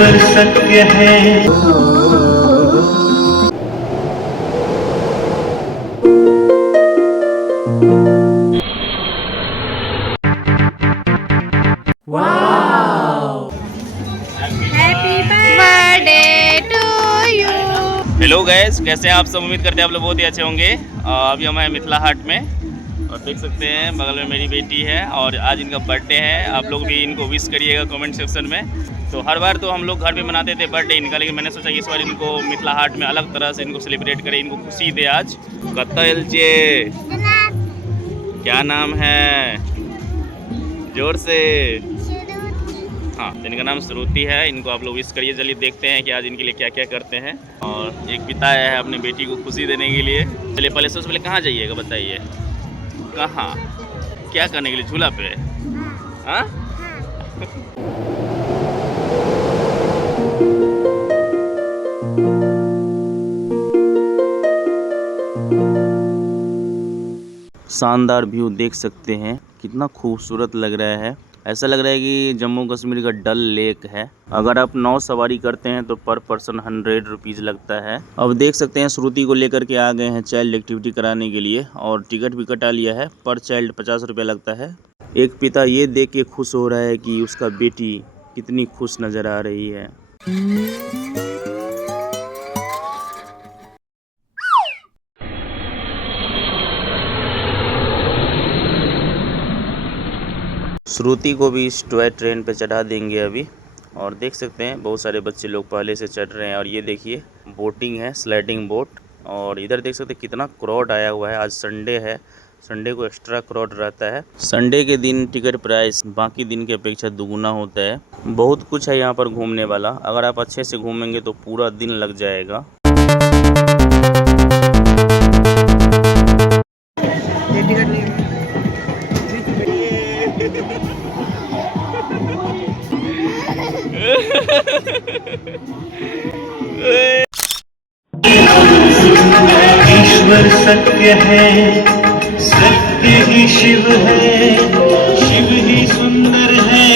ईश्वर सत्य है। Hello guys, कैसे हैं आप सब? उम्मीद करते हैं आप लोग बहुत ही अच्छे होंगे। अभी हम हैं मिथिला हाट में और देख सकते हैं बगल में मेरी बेटी है और आज इनका बर्थडे है। आप लोग भी इनको विश करिएगा कमेंट सेक्शन में। तो हर बार तो हम लोग घर पे मनाते थे बर्थडे इनका, लेकिन मैंने सोचा कि इस बार इनको मिथिला हाट में अलग तरह से इनको सेलिब्रेट करें, इनको खुशी दे आज। कतल चे क्या नाम है? जोर से। हाँ, तो इनका नाम श्रुति है। इनको आप लोग विश करिए। चलिए देखते हैं कि आज इनके लिए क्या क्या करते हैं। और एक पिता आया है अपनी बेटी को खुशी देने के लिए। चलिए पहले सबसे पहले कहाँ जाइएगा बताइए? कहाँ? क्या करने के लिए? झूला पे? हाँ। शानदार व्यू देख सकते हैं, कितना खूबसूरत लग रहा है। ऐसा लग रहा है कि जम्मू कश्मीर का डल लेक है। अगर आप नाव सवारी करते हैं तो पर पर्सन 100 रुपीज़ लगता है। अब देख सकते हैं श्रुति को लेकर के आ गए हैं चाइल्ड एक्टिविटी कराने के लिए और टिकट भी कटा लिया है। पर चाइल्ड 50 रुपये लगता है। एक पिता ये देख के खुश हो रहा है कि उसका बेटी कितनी खुश नज़र आ रही है। श्रुति को भी इस टॉय ट्रेन पे चढ़ा देंगे अभी। और देख सकते हैं बहुत सारे बच्चे लोग पहले से चढ़ रहे हैं। और ये देखिए बोटिंग है, स्लाइडिंग बोट। और इधर देख सकते हैं कितना क्राउड आया हुआ है। आज संडे है, संडे को एक्स्ट्रा क्राउड रहता है। संडे के दिन टिकट प्राइस बाकी दिन की अपेक्षा दुगुना होता है। बहुत कुछ है यहाँ पर घूमने वाला। अगर आप अच्छे से घूमेंगे तो पूरा दिन लग जाएगा। ईश्वर सत्य है, सत्य ही शिव है, शिव ही सुंदर है।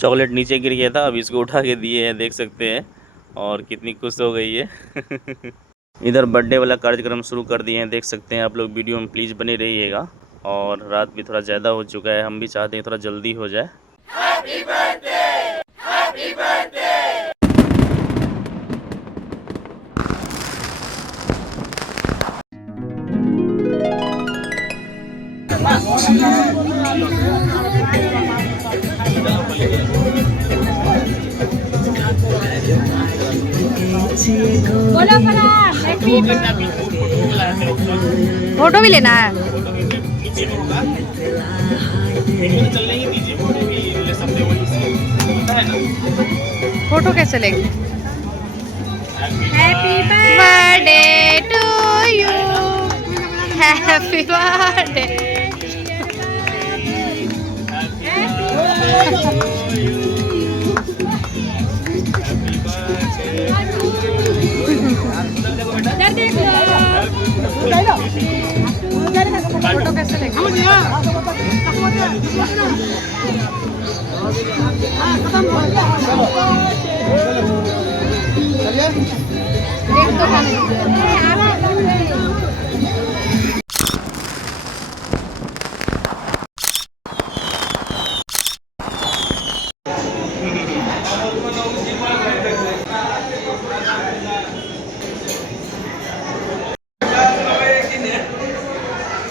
चॉकलेट नीचे गिर गया था, अब इसको उठा के दिए हैं, देख सकते हैं। और कितनी खुश हो गई है। इधर बर्थडे वाला कार्यक्रम शुरू कर दिए हैं, देख सकते हैं आप लोग। वीडियो में प्लीज़ बने रहिएगा। और रात भी थोड़ा ज़्यादा हो चुका है, हम भी चाहते हैं थोड़ा जल्दी हो जाए। Happy birthday, happy birthday. बोलो फोटो भी लेना है। फोटो कैसे लेंगे? Happy birthday to you, happy birthday. Photo कैसे लेंगे?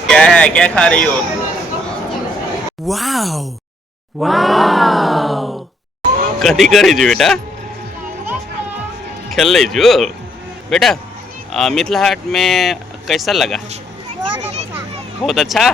क्या है, क्या खा रही हो? कदी करे जो बेटा खेल रही जो बेटा मिथिला हाट में कैसा लगा? बहुत अच्छा।